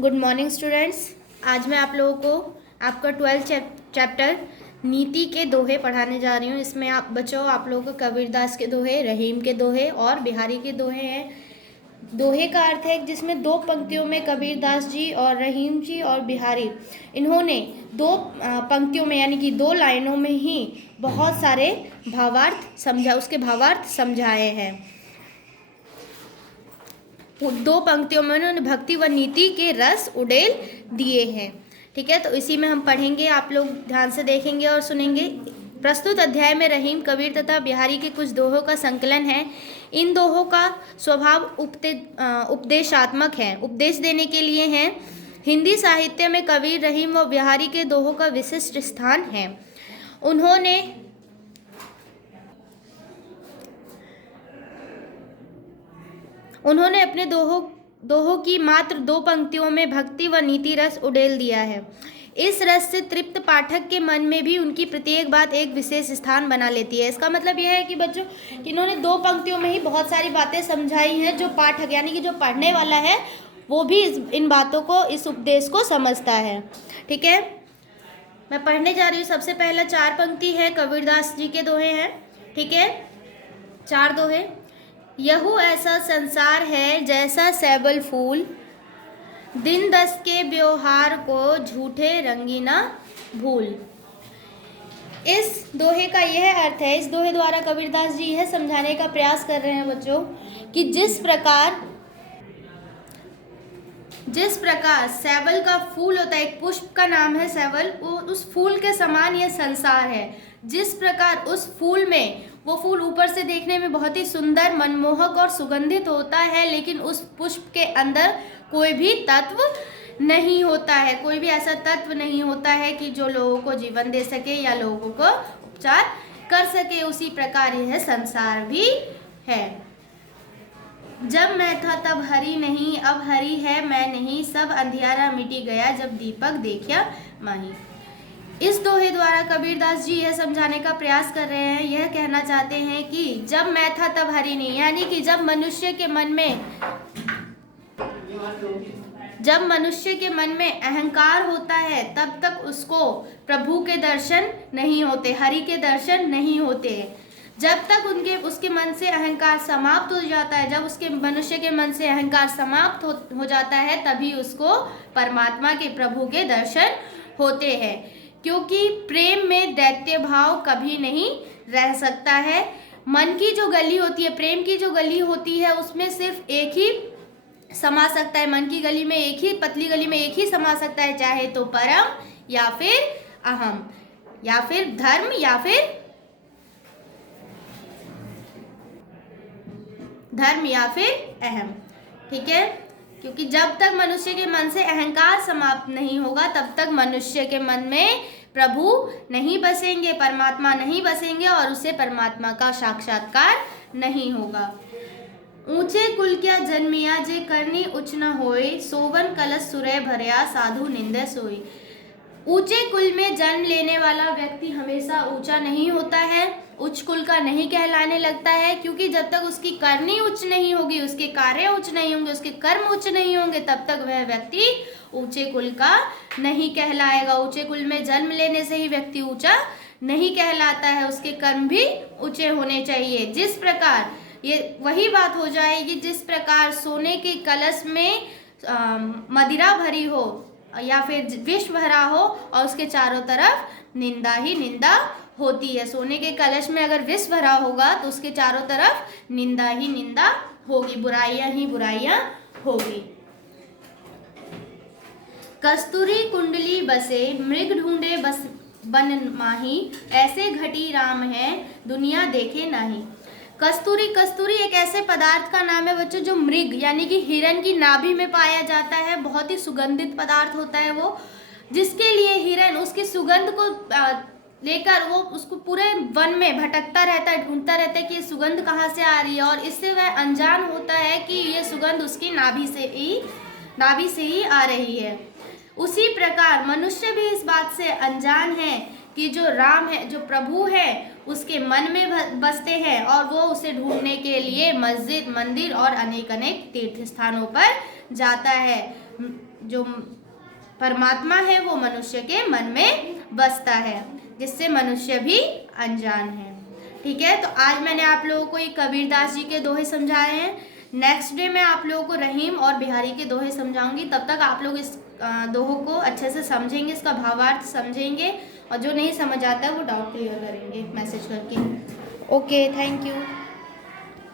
Good morning students. आज मैं आप लोगों को आपका 12th चैप्टर नीति के दोहे पढ़ाने जा रही हूँ। इसमें आप लोगों को कबीरदास के दोहे, रहीम के दोहे और बिहारी के दोहे हैं। दोहे का अर्थ है जिसमें दो पंक्तियों में कबीरदास जी और रहीम जी और बिहारी इन्होंने दो पंक्तियों में यानी कि दो लाइनों में ही बहुत सारे भावार्थ समझाए हैं। दो पंक्तियों में उन्होंने भक्ति व नीति के रस उड़ेल दिए हैं। ठीक है, तो इसी में हम पढ़ेंगे, आप लोग ध्यान से देखेंगे और सुनेंगे। प्रस्तुत अध्याय में रहीम, कबीर तथा बिहारी के कुछ दोहों का संकलन है। इन दोहों का स्वभाव उपदेशात्मक है, उपदेश देने के लिए है। हिंदी साहित्य में कबीर, रहीम व बिहारी के दोहों का विशिष्ट स्थान है। उन्होंने अपने दोहों की मात्र दो पंक्तियों में भक्ति व नीति रस उड़ेल दिया है। इस रस से तृप्त पाठक के मन में भी उनकी प्रत्येक बात एक विशेष स्थान बना लेती है। इसका मतलब यह है कि बच्चों कि इन्होंने दो पंक्तियों में ही बहुत सारी बातें समझाई हैं। जो पाठक यानी कि जो पढ़ने वाला है वो भी इन बातों को, इस उपदेश को समझता है। ठीक है, मैं पढ़ने जा रही हूँ। सबसे पहला चार पंक्ति है, कबीरदास जी के दोहे हैं। ठीक है, चार दोहे। यहू ऐसा संसार है जैसा सैबल फूल, दिन दस के व्यवहार को झूठे रंगी ना भूल। इस दोहे का यह अर्थ है, इस दोहे द्वारा कबीरदास जी यह समझाने का प्रयास कर रहे हैं बच्चों कि जिस प्रकार सैबल का फूल होता है, एक पुष्प का नाम है सैबल, वो उस फूल के समान यह संसार है। जिस प्रकार उस फूल में, वो फूल ऊपर से देखने में बहुत ही सुंदर, मनमोहक और सुगंधित होता है, लेकिन उस पुष्प के अंदर कोई भी तत्व नहीं होता है, कोई भी ऐसा तत्व नहीं होता है कि जो लोगों को जीवन दे सके या लोगों को उपचार कर सके। उसी प्रकार यह संसार भी है। जब मैं था तब हरि नहीं, अब हरि है मैं नहीं, सब अंधियारा मिटी गया जब दीपक देखा माही। इस दोहे द्वारा कबीरदास जी यह समझाने का प्रयास कर रहे हैं, यह कहना चाहते हैं कि जब मैं था तब हरि नहीं, यानी कि जब मनुष्य के मन में अहंकार होता है तब तक उसको प्रभु के दर्शन नहीं होते, हरि के दर्शन नहीं होते। जब तक उसके मन से अहंकार समाप्त हो जाता है, जब मनुष्य के मन से अहंकार समाप्त हो जाता है, तभी उसको परमात्मा के, प्रभु के दर्शन होते हैं। क्योंकि प्रेम में दैत्य भाव कभी नहीं रह सकता है। मन की जो गली होती है, प्रेम की जो गली होती है, उसमें सिर्फ एक ही समा सकता है। मन की गली में एक ही, पतली गली में एक ही समा सकता है, चाहे तो परम या फिर अहम या फिर धर्म या फिर अहम। ठीक है, क्योंकि जब तक मनुष्य के मन से अहंकार समाप्त नहीं होगा तब तक मनुष्य के मन में प्रभु नहीं बसेंगे, परमात्मा नहीं बसेंगे और उसे परमात्मा का साक्षात्कार नहीं होगा। ऊंचे कुल क्या जन्मिया जे करनी उच्च न होए, सोवन कलश सुरय भरया साधु निंदे सोई। ऊंचे कुल में जन्म लेने वाला व्यक्ति हमेशा ऊंचा नहीं होता है, उच्च कुल का नहीं कहलाने लगता है, क्योंकि जब तक उसकी करनी उच्च नहीं होगी, उसके कार्य उच्च नहीं होंगे, उसके कर्म उच्च नहीं होंगे, तब तक वह व्यक्ति ऊंचे कुल का नहीं कहलाएगा। ऊंचे कुल में जन्म लेने से ही व्यक्ति ऊंचा नहीं कहलाता है, उसके कर्म भी ऊंचे होने चाहिए। जिस प्रकार ये वही बात हो जाएगी, जिस प्रकार सोने के कलश में मदिरा भरी हो या फिर विष भरा हो और उसके चारों तरफ निंदा ही निंदा होती है। सोने के कलश में अगर विष भरा होगा तो उसके चारों तरफ निंदा ही निंदा होगी, बुराइयां ही बुराइयां होगी। कस्तूरी कुंडली बसे मृग ढूंढे बस बन माही, ऐसे घटी राम है दुनिया देखे नहीं। कस्तूरी एक ऐसे पदार्थ का नाम है बच्चों जो मृग यानी कि हिरन की नाभि में पाया जाता है। बहुत ही सुगंधित पदार्थ होता है वो, जिसके लिए हिरन उसकी सुगंध को लेकर वो उसको पूरे वन में भटकता रहता है, ढूंढता रहता है कि ये सुगंध कहाँ से आ रही है, और इससे वह अनजान होता है कि ये सुगंध उसकी नाभि से ही आ रही है। उसी प्रकार मनुष्य भी इस बात से अनजान है कि जो राम है, जो प्रभु है, उसके मन में बसते हैं और वो उसे ढूंढने के लिए मस्जिद, मंदिर और अनेक तीर्थ स्थानों पर जाता है। जो परमात्मा है वो मनुष्य के मन में बसता है, जिससे मनुष्य भी अनजान है। ठीक है, तो आज मैंने आप लोगों को एक कबीरदास जी के दोहे समझाए हैं। नेक्स्ट डे मैं आप लोगों को रहीम और बिहारी के दोहे समझाऊंगी। तब तक आप लोग इस दोहों को अच्छे से समझेंगे, इसका भावार्थ समझेंगे, और जो नहीं समझ आता है वो डाउट क्लियर करेंगे मैसेज करके। Okay, thank you.